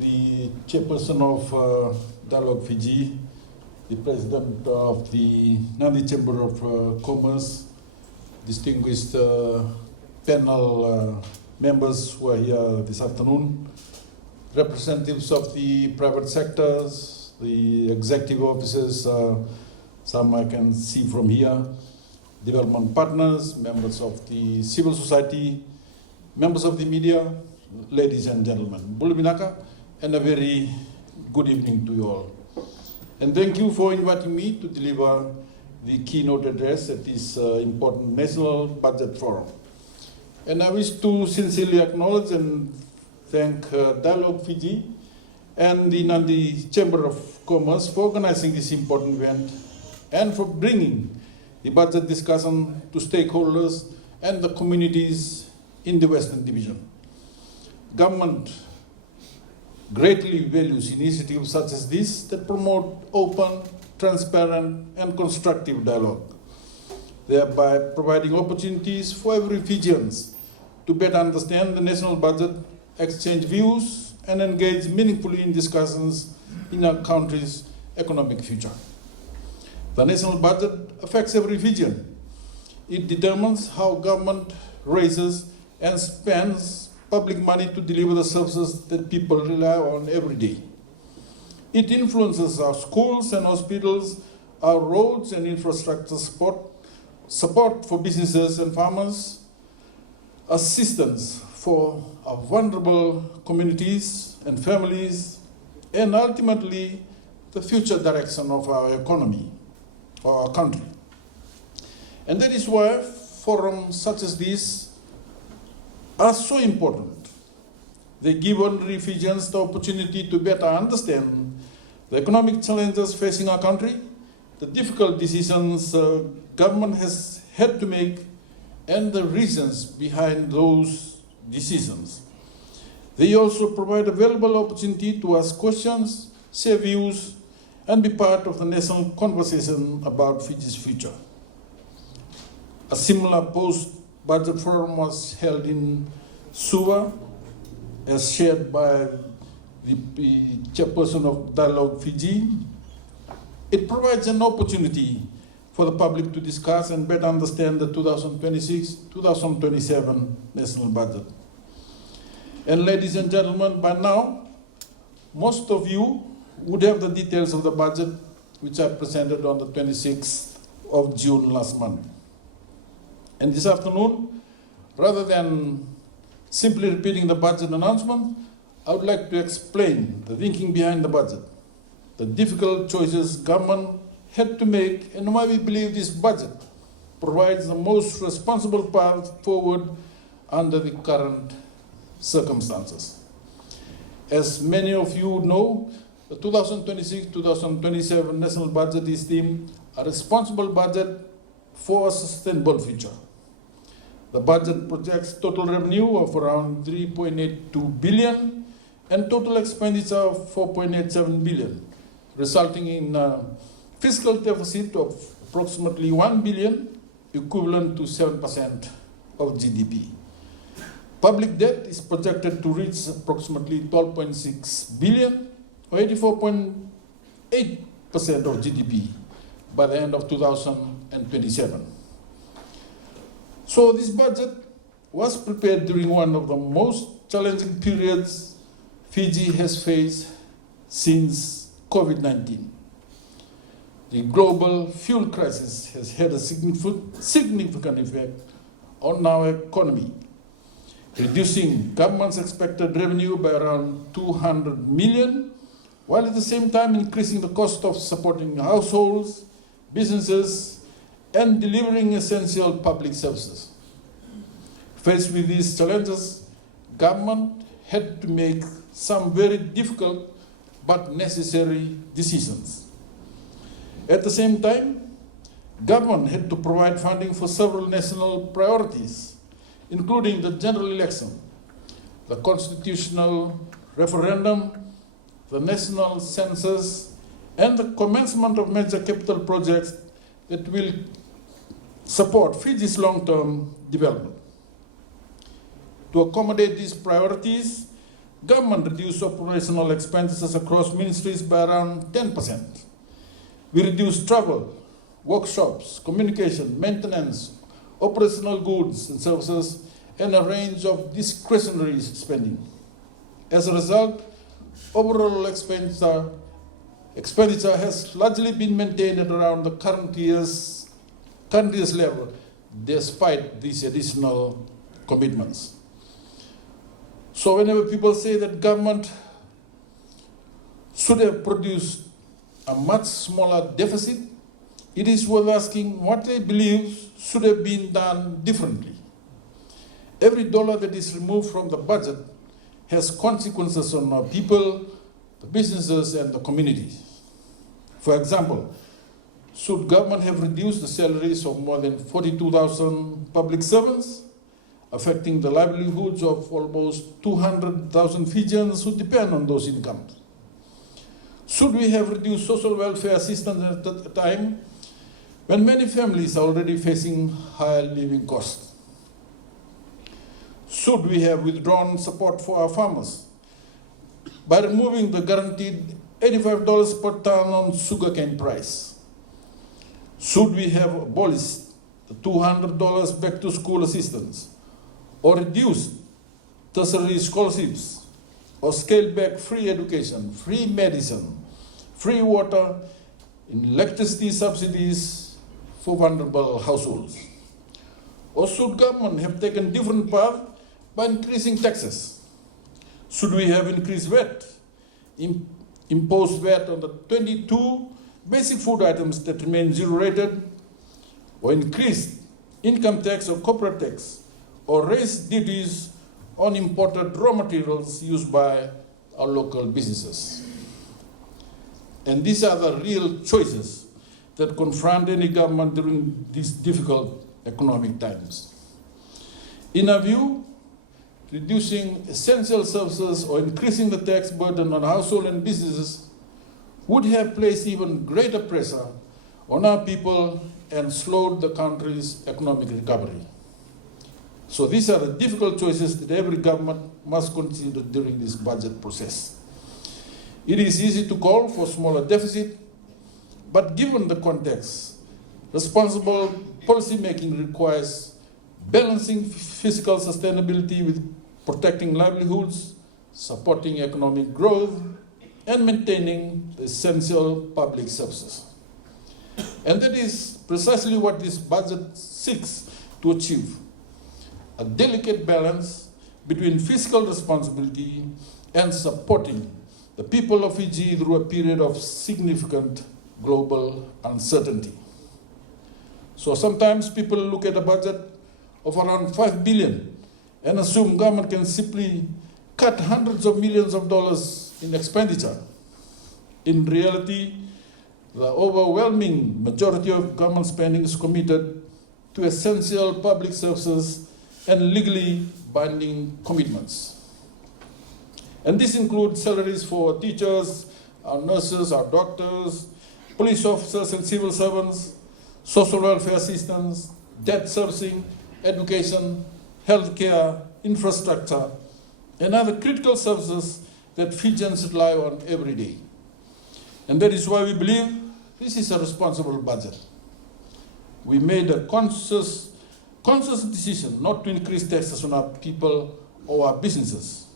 the chairperson of Dialogue Fiji, the president of the Nandi Chamber of Commerce, distinguished panel members who are here this afternoon, representatives of the private sectors, the executive officers, some I can see from here, development partners, members of the civil society, members of the media, ladies and gentlemen. Bulubinaka, and a very good evening to you all. And thank you for inviting me to deliver the keynote address at this important National Budget Forum. And I wish to sincerely acknowledge and thank Dialogue Fiji and the Nandi Chamber of Commerce for organizing this important event and for bringing the budget discussion to stakeholders and the communities in the Western Division. Government greatly values initiatives such as this that promote open, transparent, and constructive dialogue, thereby providing opportunities for every Fijians to better understand the national budget, exchange views, and engage meaningfully in discussions in our country's economic future. The national budget affects every Fijian. It determines how government raises and spends public money to deliver the services that people rely on every day. It influences our schools and hospitals, our roads and infrastructure support for businesses and farmers, assistance for our vulnerable communities and families, and ultimately the future direction of our economy, for our country. And that is why forums such as this are so important. They give ordinary Fijians the opportunity to better understand the economic challenges facing our country, the difficult decisions government has had to make, and the reasons behind those decisions. They also provide a valuable opportunity to ask questions, share views, and be part of the national conversation about Fiji's future. A similar post-budget forum was held in Suva, as shared by the chairperson of Dialogue Fiji. It provides an opportunity for the public to discuss and better understand the 2026-2027 national budget. And ladies and gentlemen, by now, most of you would have the details of the budget which I presented on the 26th of June last month. And this afternoon, rather than simply repeating the budget announcement, I would like to explain the thinking behind the budget, the difficult choices government had to make, and why we believe this budget provides the most responsible path forward under the current circumstances. As many of you know, the 2026-2027 national budget is deemed a responsible budget for a sustainable future. The budget projects total revenue of around 3.82 billion and total expenditure of 4.87 billion, resulting in a fiscal deficit of approximately 1 billion, equivalent to 7% of GDP. Public debt is projected to reach approximately 12.6 billion, or 84.8% of GDP by the end of 2027. So this budget was prepared during one of the most challenging periods Fiji has faced since COVID-19. The global fuel crisis has had a significant effect on our economy, reducing government's expected revenue by around 200 million, while at the same time increasing the cost of supporting households, businesses, and delivering essential public services. Faced with these challenges, government had to make some very difficult but necessary decisions. At the same time, government had to provide funding for several national priorities, including the general election, the constitutional referendum, the national census, and the commencement of major capital projects that will support Fiji's long-term development. To accommodate these priorities, Government reduced operational expenses across ministries by around 10%. We reduced travel, workshops, communication, maintenance, operational goods and services, and a range of discretionary spending. As a result, overall expenditure has largely been maintained at around the current year's level, despite these additional commitments. So whenever people say that government should have produced a much smaller deficit, it is worth asking what they believe should have been done differently. Every dollar that is removed from the budget has consequences on our people, the businesses, and the community. For example, should government have reduced the salaries of more than 42,000 public servants, affecting the livelihoods of almost 200,000 Fijians who depend on those incomes? Should we have reduced social welfare assistance at a time when many families are already facing higher living costs? Should we have withdrawn support for our farmers by removing the guaranteed $85 per ton on sugarcane price? Should we have abolished the $200 back to school assistance, or reduced tertiary scholarships, or scaled back free education, free medicine, free water, and electricity subsidies for vulnerable households? Or should government have taken different path by increasing taxes? Should we have increased VAT, imposed VAT on the 22 basic food items that remain zero-rated, or increased income tax or corporate tax, or raised duties on imported raw materials used by our local businesses? And these are the real choices that confront any government during these difficult economic times. In our view, reducing essential services or increasing the tax burden on households and businesses would have placed even greater pressure on our people and slowed the country's economic recovery. So these are the difficult choices that every government must consider during this budget process. It is easy to call for smaller deficit, but given the context, responsible policy making requires balancing fiscal sustainability with protecting livelihoods, supporting economic growth, and maintaining the essential public services. And that is precisely what this budget seeks to achieve: a delicate balance between fiscal responsibility and supporting the people of Fiji through a period of significant global uncertainty. So sometimes people look at a budget of around $5 billion and assume government can simply cut hundreds of millions of dollars in expenditure. In reality, the overwhelming majority of government spending is committed to essential public services and legally binding commitments. And this includes salaries for teachers, our nurses, our doctors, police officers and civil servants, social welfare assistance, debt servicing, education, healthcare, infrastructure, and other critical services that Fijians rely on every day. And that is why we believe this is a responsible budget. We made a conscious decision not to increase taxes on our people or our businesses.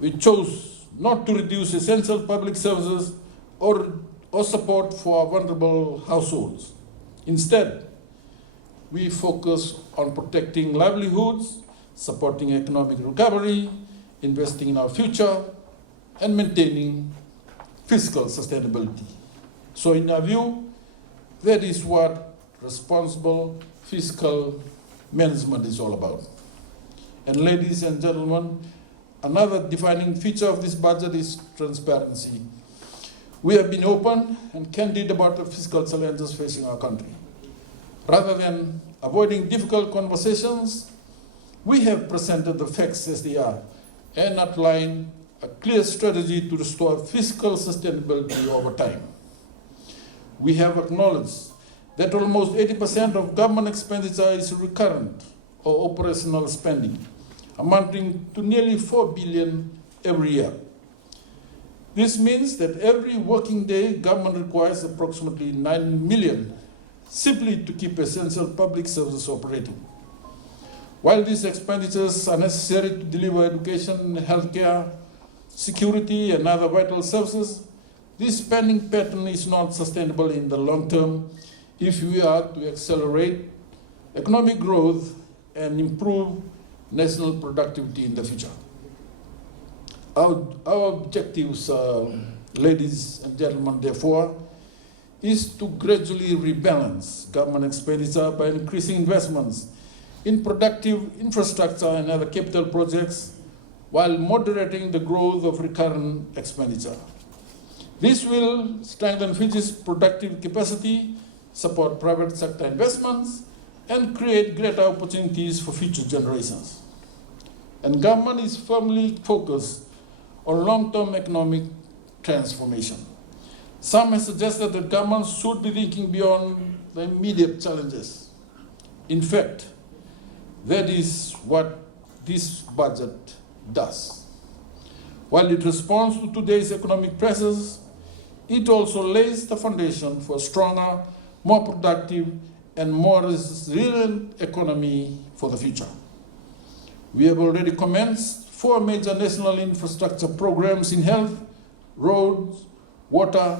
We chose not to reduce essential public services or support for our vulnerable households. Instead, we focus on protecting livelihoods, supporting economic recovery, investing in our future, and maintaining fiscal sustainability. So in our view, that is what responsible fiscal management is all about. And ladies and gentlemen, another defining feature of this budget is transparency. We have been open and candid about the fiscal challenges facing our country. Rather than avoiding difficult conversations, we have presented the facts as they are and outlined a clear strategy to restore fiscal sustainability over time. We have acknowledged that almost 80% of government expenditure is recurrent or operational spending, amounting to nearly $4 billion every year. This means that every working day, government requires approximately 9 million simply to keep essential public services operating. While these expenditures are necessary to deliver education, healthcare, security, and other vital services, this spending pattern is not sustainable in the long term if we are to accelerate economic growth and improve national productivity in the future. Our objectives, ladies and gentlemen, therefore, is to gradually rebalance government expenditure by increasing investments in productive infrastructure and other capital projects while moderating the growth of recurrent expenditure. This will strengthen Fiji's productive capacity, support private sector investments, and create greater opportunities for future generations. And government is firmly focused on long-term economic transformation. Some have suggested that government should be thinking beyond the immediate challenges. In fact, that is what this budget does. While it responds to today's economic pressures, it also lays the foundation for a stronger, more productive, and more resilient economy for the future. We have already commenced 4 major national infrastructure programs in health, roads, water,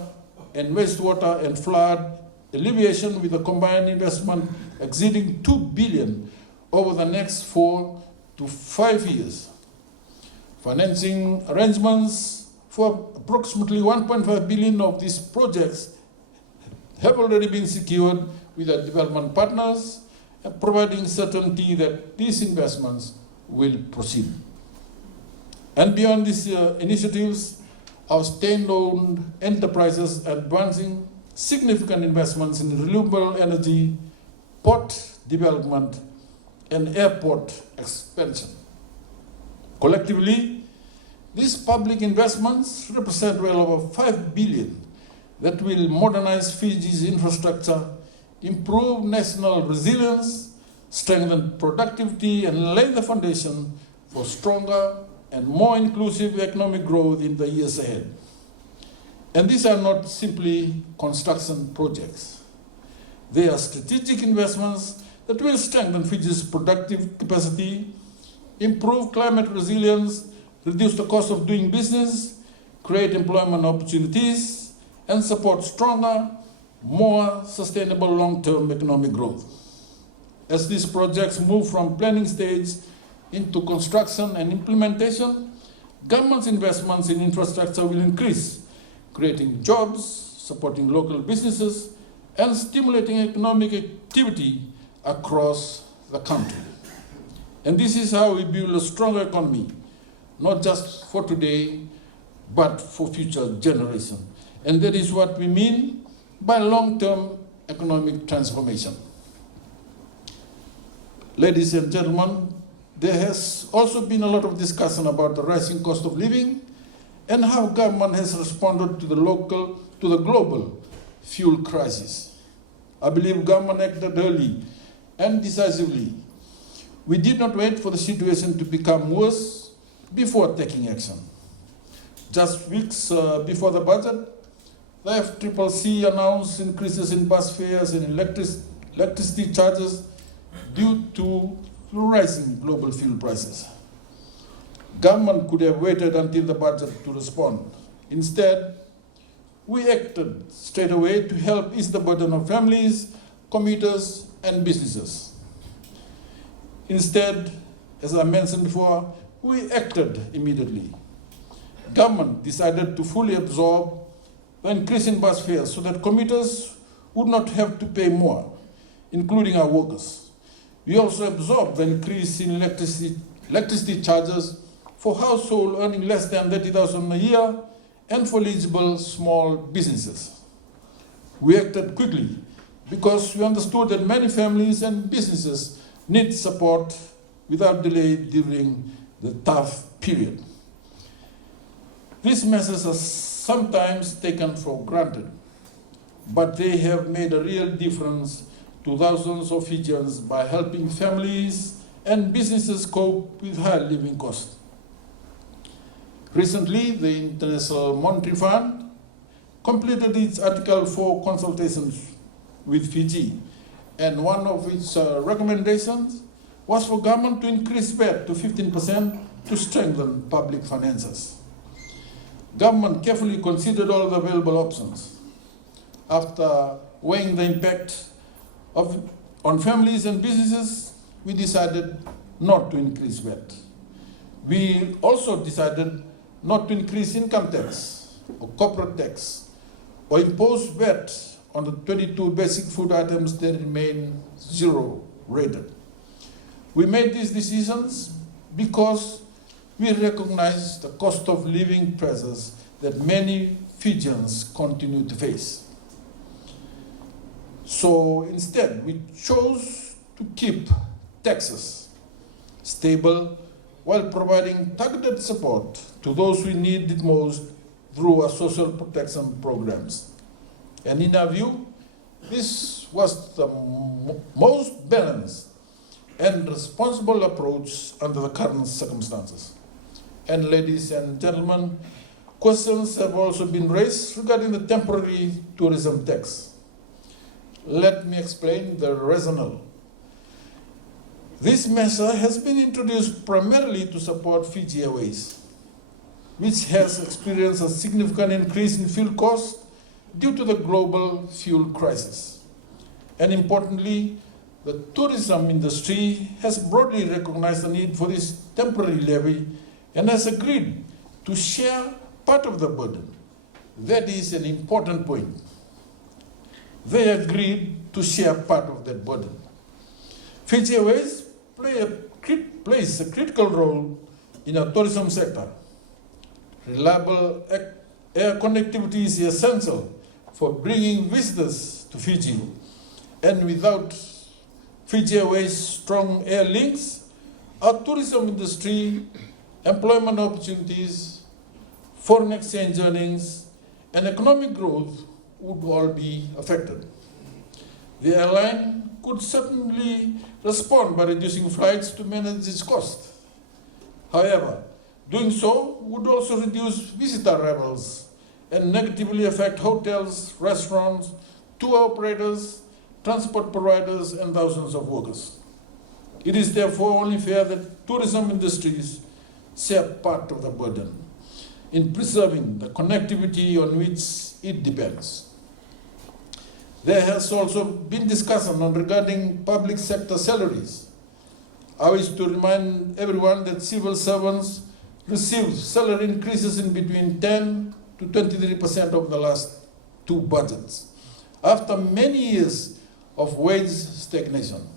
and wastewater and flood alleviation with a combined investment exceeding 2 billion over the next 4 to 5 years. Financing arrangements for approximately 1.5 billion of these projects have already been secured with our development partners, providing certainty that these investments will proceed. And beyond these initiatives, our state-owned enterprises are advancing significant investments in renewable energy, port development, and airport expansion. Collectively, these public investments represent well over 5 billion that will modernize Fiji's infrastructure, improve national resilience, strengthen productivity, and lay the foundation for stronger and more inclusive economic growth in the years ahead. And these are not simply construction projects. They are strategic investments that will strengthen Fiji's productive capacity, improve climate resilience, reduce the cost of doing business, create employment opportunities, and support stronger, more sustainable long-term economic growth. As these projects move from planning stage into construction and implementation, government's investments in infrastructure will increase, creating jobs, supporting local businesses, and stimulating economic activity across the country. And this is how we build a stronger economy, not just for today, but for future generations. And that is what we mean by long-term economic transformation. Ladies and gentlemen, there has also been a lot of discussion about the rising cost of living and how government has responded to the global fuel crisis. I believe government acted early and decisively. We did not wait for the situation to become worse before taking action. Just weeks before the budget, the FCCC announced increases in bus fares and electricity charges due to rising global fuel prices. Government could have waited until the budget to respond. Instead, we acted straight away to help ease the burden of families, commuters, and businesses. Instead, as I mentioned before, we acted immediately. Government decided to fully absorb the increase in bus fares so that commuters would not have to pay more, including our workers. We also absorbed the increase in electricity charges for households earning less than 30,000 a year and for eligible small businesses. We acted quickly because we understood that many families and businesses need support without delay during the tough period. These measures are sometimes taken for granted, but they have made a real difference to thousands of Fijians by helping families and businesses cope with high living costs. Recently, the International Monetary Fund completed its Article 4 consultations with Fiji, and one of its recommendations was for government to increase VAT to 15% to strengthen public finances. Government carefully considered all the available options. After weighing the impact on families and businesses, we decided not to increase VAT. We also decided not to increase income tax or corporate tax or impose VAT on the 22 basic food items that remain zero rated. We made these decisions because we recognize the cost of living pressures that many Fijians continue to face. So instead, we chose to keep taxes stable while providing targeted support to those who need it most through our social protection programs. And in our view, this was the most balanced and responsible approach under the current circumstances. And ladies and gentlemen, questions have also been raised regarding the temporary tourism tax. Let me explain the rationale. This measure has been introduced primarily to support Fiji Airways, which has experienced a significant increase in fuel costs due to the global fuel crisis. And importantly, the tourism industry has broadly recognized the need for this temporary levy and has agreed to share part of the burden. That is an important point. They agreed to share part of that burden. Fiji Airways plays a critical role in our tourism sector. Reliable air connectivity is essential for bringing visitors to Fiji. And without Fiji Airways' strong air links, our tourism industry, employment opportunities, foreign exchange earnings, and economic growth would all be affected. The airline could certainly respond by reducing flights to manage its cost. However, doing so would also reduce visitor arrivals and negatively affect hotels, restaurants, tour operators, transport providers, and thousands of workers. It is therefore only fair that tourism industries share part of the burden in preserving the connectivity on which it depends. There has also been discussion regarding public sector salaries. I wish to remind everyone that civil servants received salary increases in between 10 to 23% over the last two budgets. After many years of wage stagnation,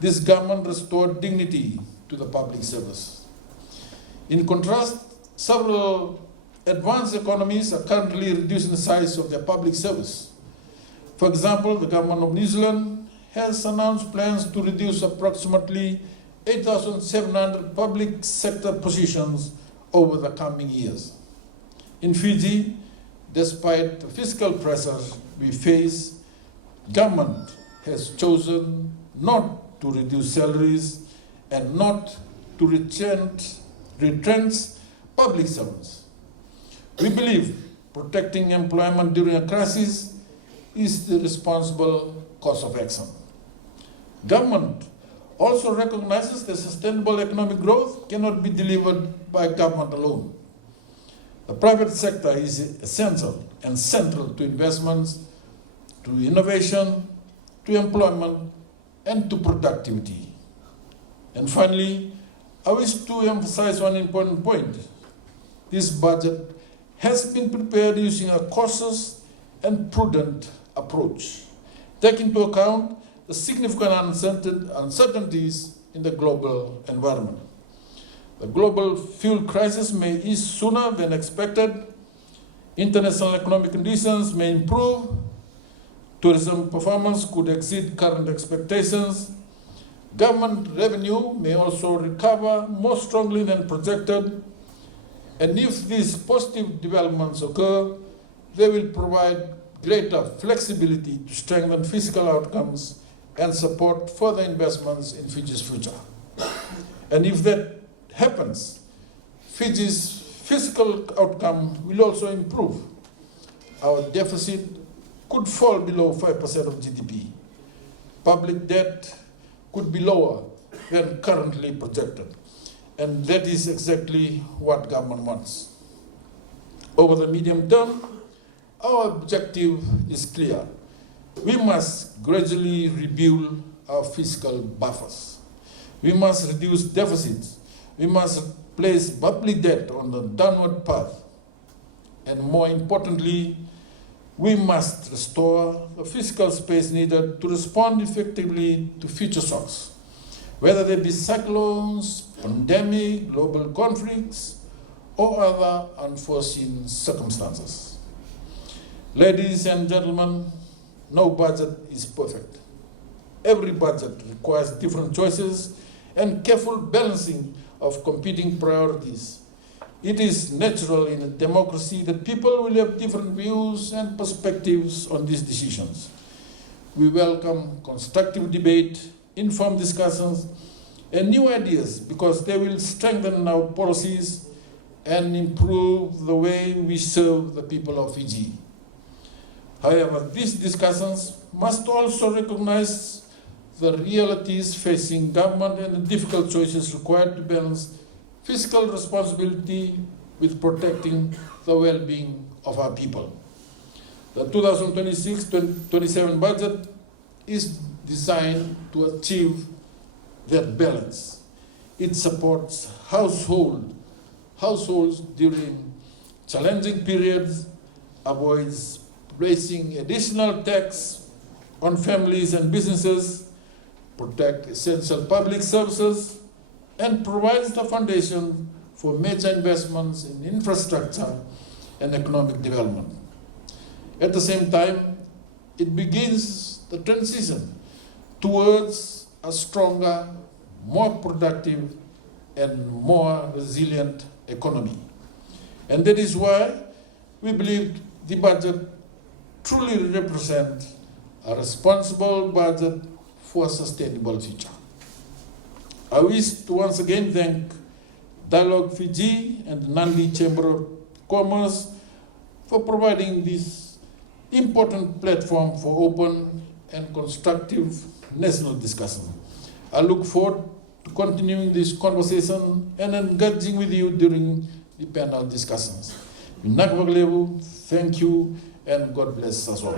this government restored dignity to the public service. In contrast, several advanced economies are currently reducing the size of their public service. For example, the government of New Zealand has announced plans to reduce approximately 8,700 public sector positions over the coming years. In Fiji, despite the fiscal pressures we face, government has chosen not to reduce salaries and not to retrench public servants. We believe protecting employment during a crisis is the responsible course of action. Government also recognizes that sustainable economic growth cannot be delivered by government alone. The private sector is essential and central to investments, to innovation, to employment, and to productivity. And finally, I wish to emphasize one important point. This budget has been prepared using a cautious and prudent approach, taking into account the significant uncertainties in the global environment. The global fuel crisis may ease sooner than expected, international economic conditions may improve, tourism performance could exceed current expectations, government revenue may also recover more strongly than projected, and if these positive developments occur, they will provide greater flexibility to strengthen fiscal outcomes and support further investments in Fiji's future. And if that happens, Fiji's fiscal outcome will also improve. Our deficit could fall below 5% of GDP. Public debt could be lower than currently projected. And that is exactly what government wants. Over the medium term, our objective is clear. We must gradually rebuild our fiscal buffers. We must reduce deficits. We must place public debt on the downward path. And more importantly, we must restore the fiscal space needed to respond effectively to future shocks, whether they be cyclones, pandemic, global conflicts, or other unforeseen circumstances. Ladies and gentlemen, no budget is perfect. Every budget requires different choices and careful balancing of competing priorities. It is natural in a democracy that people will have different views and perspectives on these decisions. We welcome constructive debate, informed discussions, and new ideas because they will strengthen our policies and improve the way we serve the people of Fiji. However, these discussions must also recognize the realities facing government and the difficult choices required to balance fiscal responsibility with protecting the well-being of our people. The 2026-27 budget is designed to achieve that balance. It supports households during challenging periods, avoids placing additional tax on families and businesses, protect essential public services, and provides the foundation for major investments in infrastructure and economic development. At the same time, it begins the transition towards a stronger, more productive, and more resilient economy. And that is why we believe the budget truly represents a responsible budget for a sustainable future. I wish to once again thank Dialogue Fiji and the Nandi Chamber of Commerce for providing this important platform for open and constructive national discussion. I look forward to continuing this conversation and engaging with you during the panel discussions. Thank you and God bless us all.